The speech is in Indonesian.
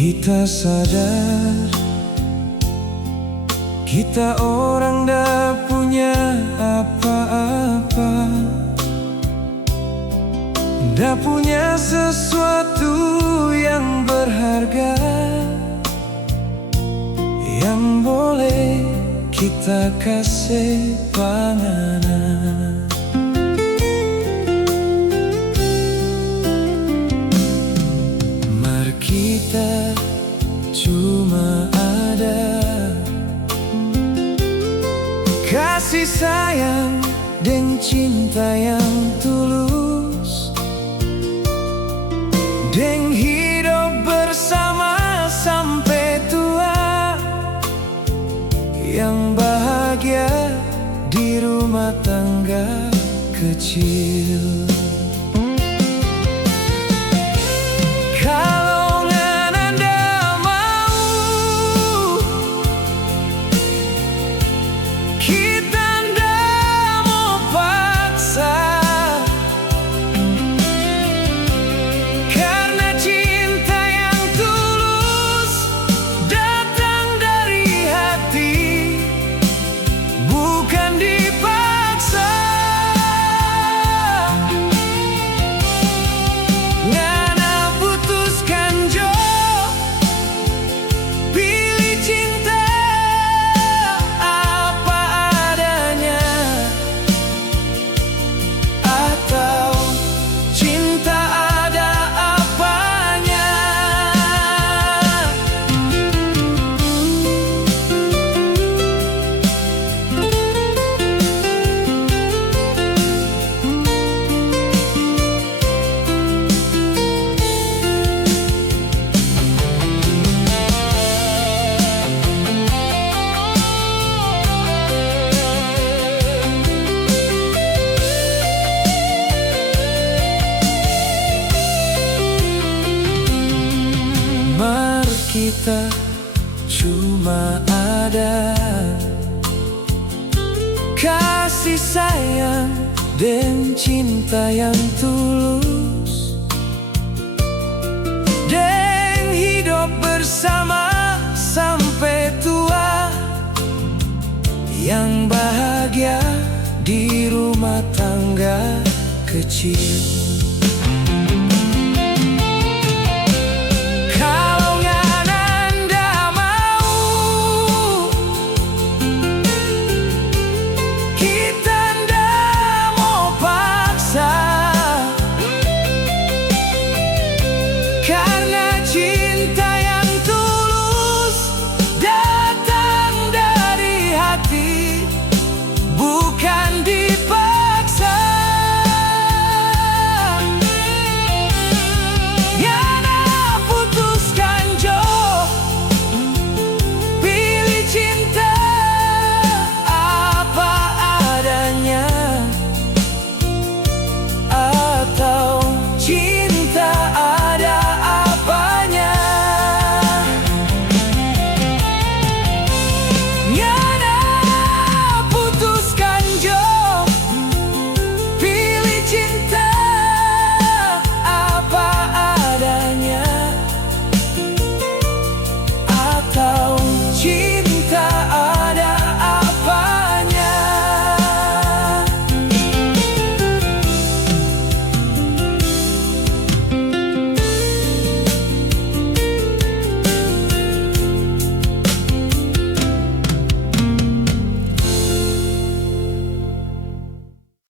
Kita sadar kita orang dah punya apa-apa, dah punya sesuatu yang berharga yang boleh kita kasih panganan. Mari kita cuma ada kasih sayang dan cinta yang tulus, dan hidup bersama sampai tua, yang bahagia di rumah tangga kecil. Kalau Anda mau, kita ndak mau paksa, karena cinta yang tulus datang dari hati, bukan dipaksa. Ngana putuskan jo, pilih cinta apa adanya, atau cinta ada apanya. Mari kita cuma ada kasih sayang dan cinta yang tulus, dan hidup bersama sampai tua, yang bahagia di rumah tangga kecil.